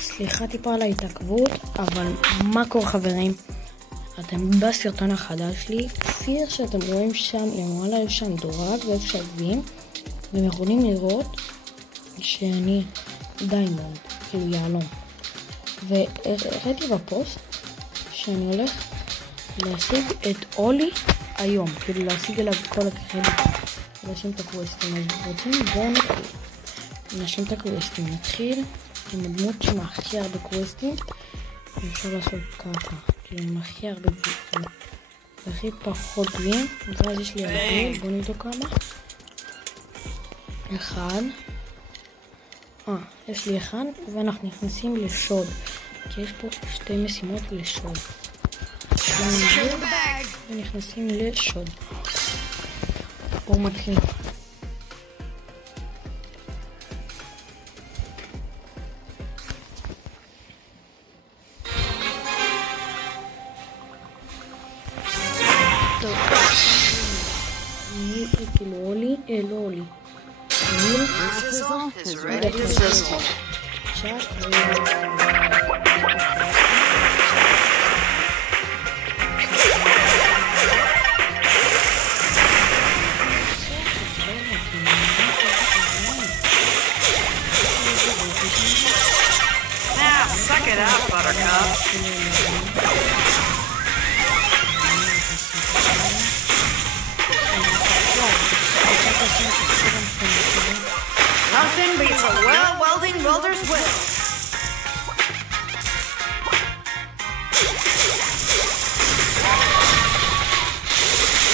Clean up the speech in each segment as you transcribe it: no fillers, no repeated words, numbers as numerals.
סליחה טיפה על ההתעכבות, אבל מה קורה חברים? אתם בסרטון החדש שלי, כפי שאתם רואים שם למעלה יש שם דורג ואיפה שווים, והם יכולים לראות שאני דיימונד, כאילו יעלום. והראיתי בפוסט שאני הולך להשיג את אולי היום, כאילו להשיג אליו כל הקרדיטים, להשים את הקווסטים. אז רוצים בואו נשלים את הקווסטים, נתחיל עם הדמות עם הכי הרבה קווסטים. אפשר לעשות ככה, כאילו עם הכי הרבה קווסטים והכי פחות גביעים. אז יש לי הרבה, בואו נבדוק כמה. יש לי אחד, ואנחנו נכנסים לשוד, כי יש פה שתי משימות לשוד. ונכנסים לשוד. בואו מתחיל. טוב. אני כאילו אולי, לא אולי. Sizzle is ready to sizzle. Now, suck it up, Buttercup. Nothing beats a well-welding welder's whip.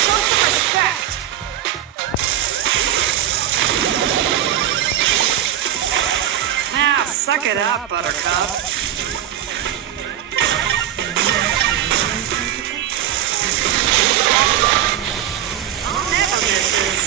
Show some respect. Now, suck it up, Buttercup. Never misses.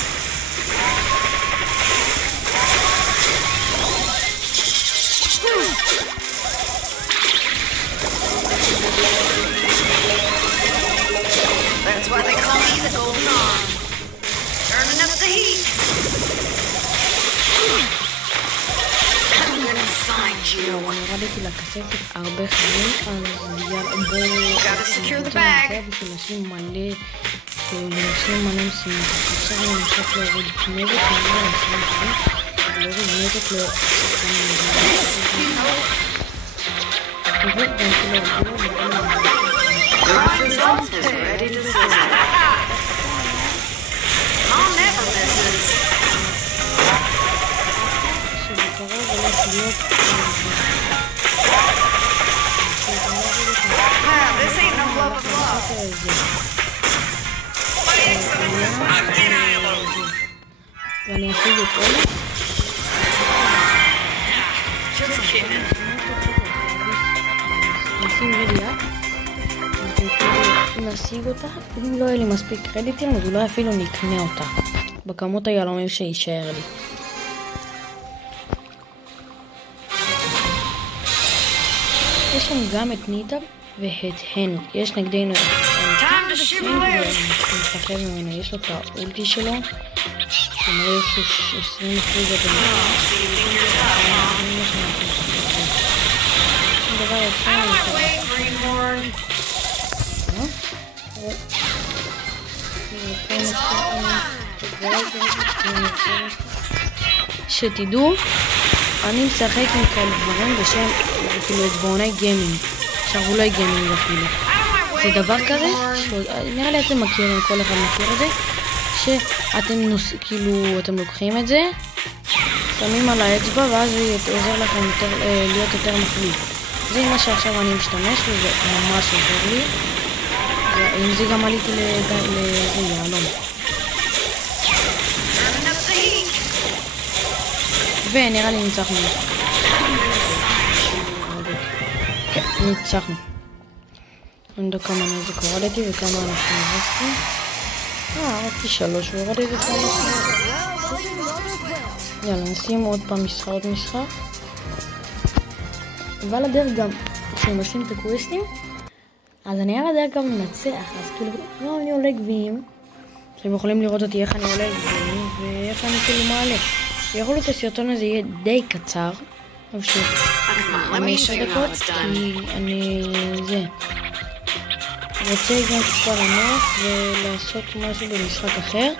That's why they call me the Golden Arm. Turning up the heat. I'm gonna sign you. ירדתי לכספת הרבה חיים, אז בואו... Gotta secure the bag. בשביל לשים מלא, לשים מלא משימות. עכשיו אני נמשך להוריד נזק, להוריד נזק Sizzle is ready to sizzle. I'll never misses. This ain't no love of love. ואני אשיג את אולי. Just kidding. נשים רדיה. נשיג אותה. אם לא יהיה לי מספיק קרדיטים, אז אולי אפילו נקנה אותה. בכמות היהלומים שישאר לי. יש שם גם את ניטה ואת הנו. יש נגדנו את משחק ממנו. יש לו את האולטי שלו. שמראה שהוא 20% דבר שתדעו, אני משחק עם כאלה דברים בשם כאילו אצבעוני גיימינג, שרולי גיימינג אפילו. זה דבר כזה, נראה לי אתם מכירים, כל אחד מכיר את זה, שאתם כאילו, אתם לוקחים את זה, שמים על האצבע ואז זה עוזר לכם להיות יותר מחליט. זה מה שעכשיו אני משתמש וזה ממש עוזר לי, ועם זה גם עליתי לזה יעלום. ונראה לי ניצחנו. כן, ניצחנו. אני יודע כמה נזק הורדתי וכמה אנחנו הרסתי. הורדתי 3 והורדתי את כמה. יאללה, נשים עוד פעם משחק, עוד משחק. ועל הדרך גם, כשאני משלים את הקווסטים, אז אני על הדרך גם מנצח, אז כאילו, לא, אני עולה גביעים. אתם יכולים לראות אותי איך אני עולה גביעים, ואיך אני כאילו מעלה. יכול להיות הסרטון הזה יהיה די קצר, או ש5 דקות, כי אני רוצה גם טיפה לנוח ולעשות משהו במשחק אחר,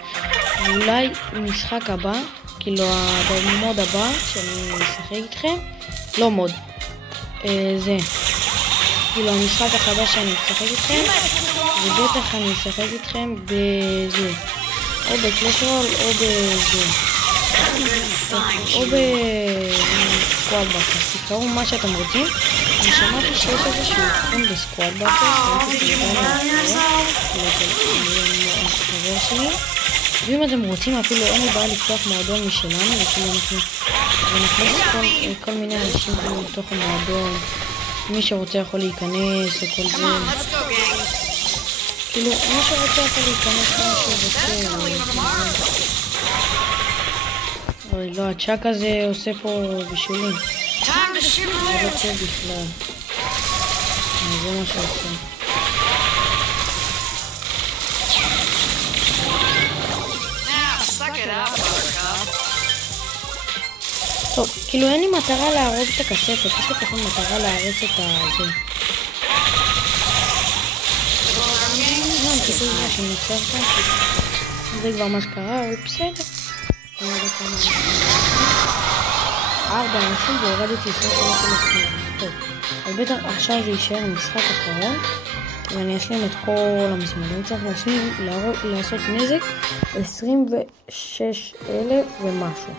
ואולי משחק הבא, כאילו במוד הבא שאני אשחק איתכם, לא מוד, זה כאילו המשחק החדש שאני אשחק איתכם, ובטח אני אשחק איתכם בזה, או בקלאש רול או בזה, או בסקואד באסס. תקראו מה שאתם רוצים. אני שמעתי שיש איזשהו תחום בסקואד באסס, חבר שלי, ואם אתם רוצים אפילו אין לי בעיה לפתוח מועדון משלנו, וכאילו אנחנו נכנס כל מיני אנשים בתוך המועדון, מי שרוצה יכול להיכנס וכל זה, כאילו מי שרוצה יכול להיכנס כמה שהוא רוצה. אוי לא, הצ'אק הזה עושה פה בישולים, זה לא טוב בכלל, זה מה שעושה. טוב, כאילו אין לי מטרה להרוג את הכספת, יש לי פחות מטרה להרס את הזה. אני חושב שאני נוצר כאן, זה כבר מה שקרה, אבל בסדר. 4 אנשים והורדתי 23 אלף. טוב, אבל בטח עכשיו זה יישאר משחק אחרון, ואני אשלים את כל המשימות. צריך לעשות נזק 26,000 ומשהו.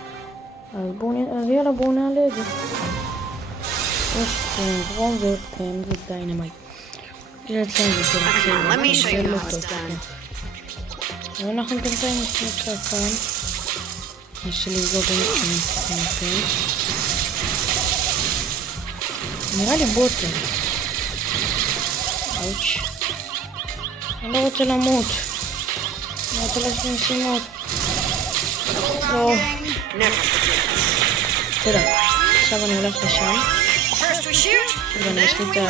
אז יאללה, בואו נעלה את זה. יש דרום וכן, זה דיינמייט. זה אצלנו זה לא טוב. ואנחנו בינתיים נצא כאן. נשאר לבדוק במקום. נראה לי בוטר. אוץ'. אני לא רוצה למות. אני רוצה לעשות משימות. לא. תודה. עכשיו אני הולך לשם. ואני יש לי את זה.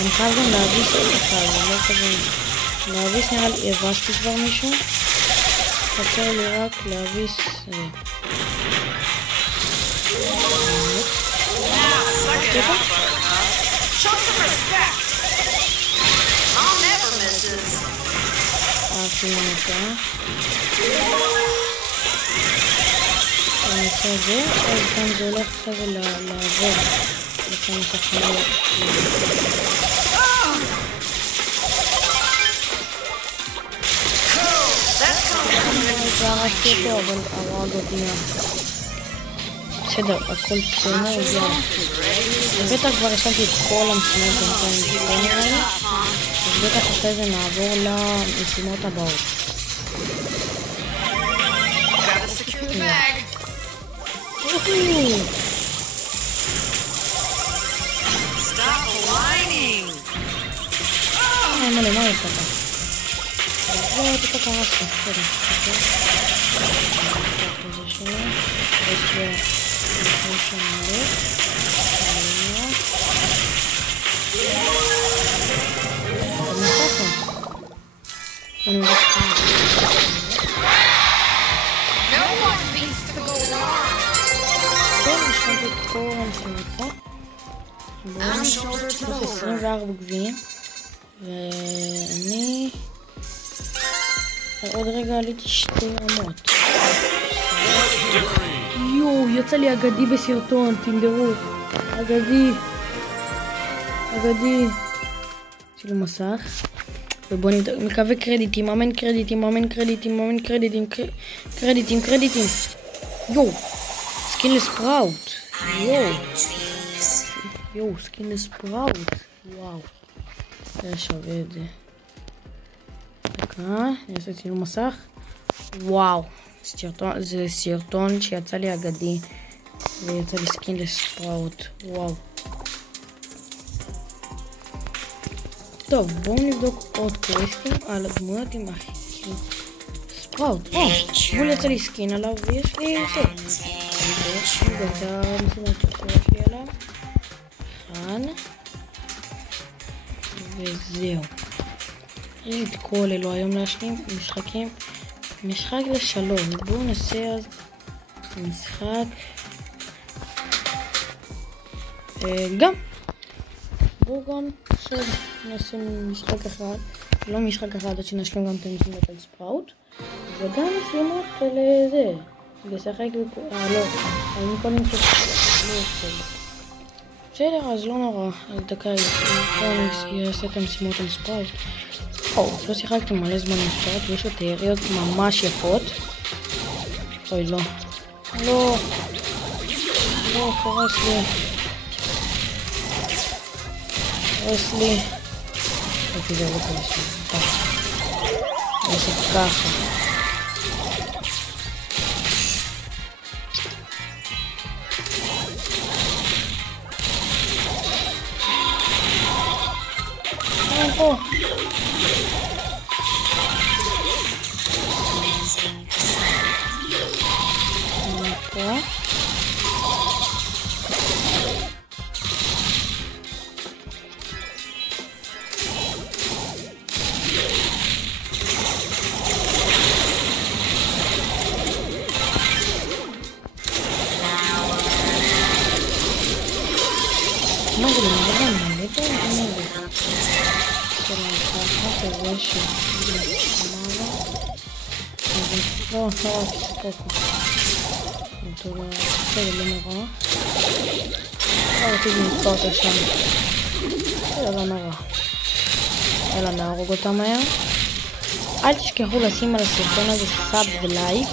אני חייב גם להביס עוד אחד. אני לא כזה... להביס נראה לי... הבסתי כבר מישהו. חסר לי רק להביס... אהבתי מנתה. אני אצא את זה, אז גם זה הולך אחרי זה לעבור לכמה שחניות. זה הרשתי אותו, אבל הרג אותי. בסדר, הכל בסדר, זה בטח כבר השלתי את כל המשימות בינתיים נראה לי, אז בטח אחרי זה נעבור למשימות הבאות. מלא, מה יש לך? זה טיפה קרסתי, בסדר. יש 24 גביעים ואני עוד רגע עליתי 2 רמות. יואו, יצא לי אגדי בסרטון, תנדרו. אגדי. צילום מסך. ובוא נבדוק, מקווה קרדיטים, אמן קרדיטים. יואו, סקין לספראוט. יואו, סקין לספראוט. וואו. זה שווה את זה. דקה, אני אעשה צילום מסך. וואו. זה סרטון שיצא לי אגדי ויצא לי סקין לספראוט. וואו. טוב, בואו נבדוק עוד קווסטים על הדמויות עם החיקים. ספראוט. בואו יצא לי סקין עליו ויש לי זה. נבדוק את המשימות שיש לי עליו. וזהו. אין את כל אלו היום להשלים משחקים. משחק ל3. בואו נעשה אז משחק גם. בואו גם עכשיו נעשה משחק אחד, לא משחק אחד, עד שנשלים גם את המשימות על ספראוט, וגם משימות לזה, לשחק לא, אני קודם לא בסדר, אז לא נורא, אז דקה אני אעשה את המשימות על ספראוט. לא שיחקתי מלא זמן עם ספראוט, ויש לו תיאוריות ממש יפות. אוי, לא. לא, קורס לי. אוקיי, זה לא קורס לי. אני עושה ככה. פה. לא, לא נורא. רציתי לתקוע אותו שם. לא נורא. יאללה, נהרוג אותה מהר. אל תשכחו לשים על הסרטון הזה סאב ולייק.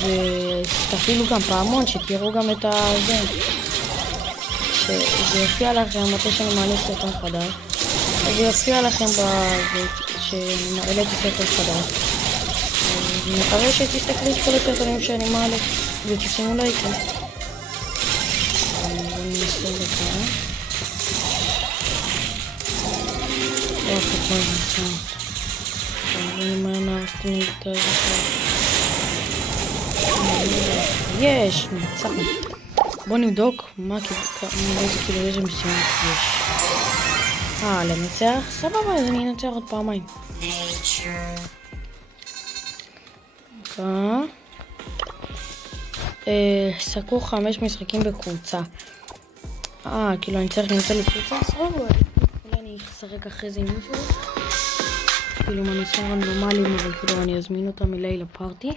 ותפעילו גם פעמון, שתראו גם את הזה. שזה יופיע לכם מתי שאני מעלה סרטון חדש. אז זה יופיע לכם שאני מעלה את הסרטון חדש. אני מקווה שתסתכלו את כל הסרטונים שאני מעלה ותשימו לייקים. בואו ננסה לכאן. לא אחת מה נמצא. אני מהנערסתי את זה. יש! ניצחנו. בואו נבדוק איזה משימות יש. לנצח? סבבה, אז אני אנצח עוד פעמיים. סקרו 5 משחקים בקבוצה. כאילו אני צריך למצוא לקבוצה, סבבה. אולי אני אשחק אחרי זה עם מישהו. כאילו עם אנשים רנדומליים, אבל כאילו אני אזמין אותם אליי לפארטי.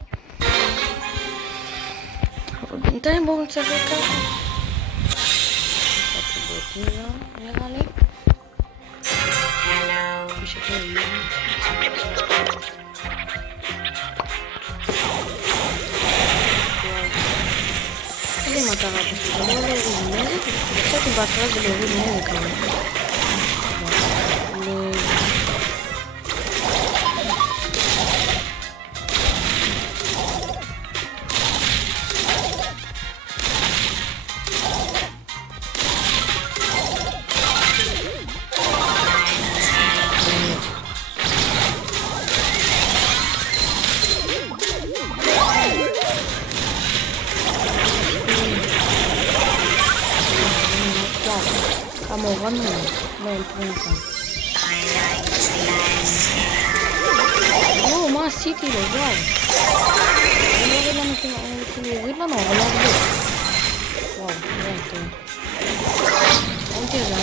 אבל בינתיים בואו נצחק ככה. נראה לי. איזה מטרה פשוט, לא להוריד מוזיק, חשבתי בהתחלה זה להוריד מוזיק כמה הורדנו? לא, אלפרים כאן. מה עשיתי לו? וואו. זה לא הוריד לנו, כאילו הוריד לנו, אבל לא הרבה. וואו, זה היה טוב. ראיתי את זה,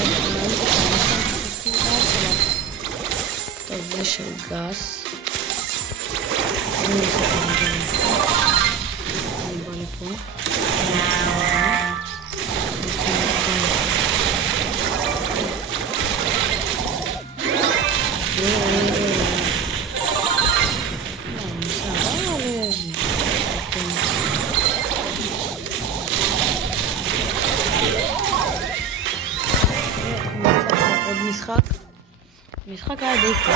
טוב, זה של גס. אני בא לפה. משחק היה די טוב.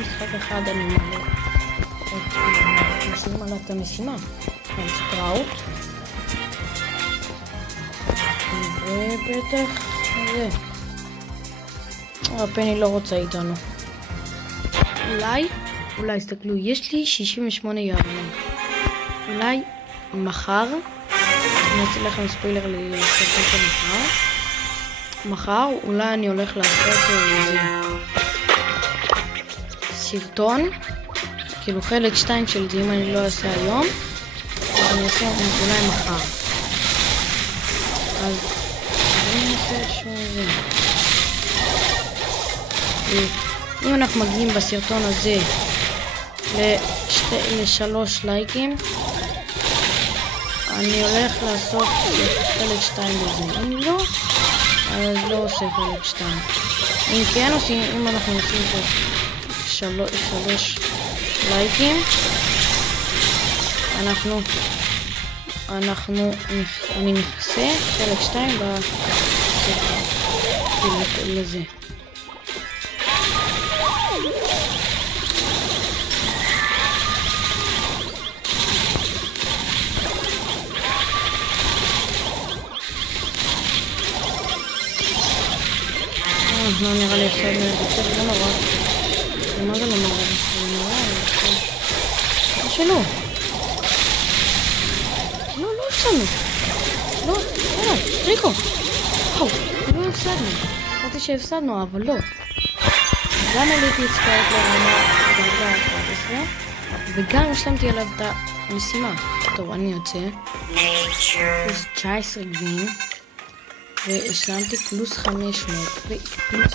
משחק אחד אני מעלה משלים עליו את המשימה על ספראוט, ובטח זה הפני לא רוצה איתנו. אולי הסתכלו, יש לי 68 ימים. אולי מחר אני אעשה לכם ספיילר לסרטון של מחר אולי אני הולך לעשות סרטון, כאילו חלק 2 של זה אם אני לא אעשה היום, אז אני אעשה אולי מחר. אז אני אעשה שוב. אם אנחנו מגיעים בסרטון הזה ל3 לייקים, אני הולך לעשות חלק 2 בזה. אם לא, אז לא עושה חלק 2. אם כן עושים, אם אנחנו עושים פה 3 לייקים, אני נכנסה חלק 2 לזה. לא נראה לי עכשיו זה לא נורא. מה זה לא נורא? זה נורא, זה שלא. לא הפסדנו. לא, ריקו. לא הפסדנו. חשבתי שהפסדנו, אבל לא. גם עליתי הצטרף לרמה דרגה 11, וגם השלמתי עליו את המשימה. טוב, אני יוצא. פלוס 19 גבים. והשלמתי פלוס 500 ופלוס...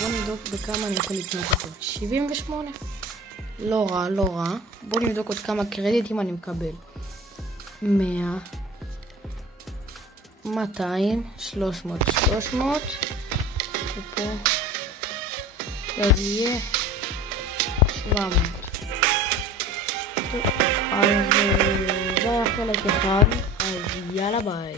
בוא נבדוק בכמה אני יכול לקנות אותו. 78. לא רע. בוא נבדוק עוד כמה קרדיטים אני מקבל. 100 200 300 ופה אז יהיה 700. אז זה היה חלק אחד, אז יאללה ביי.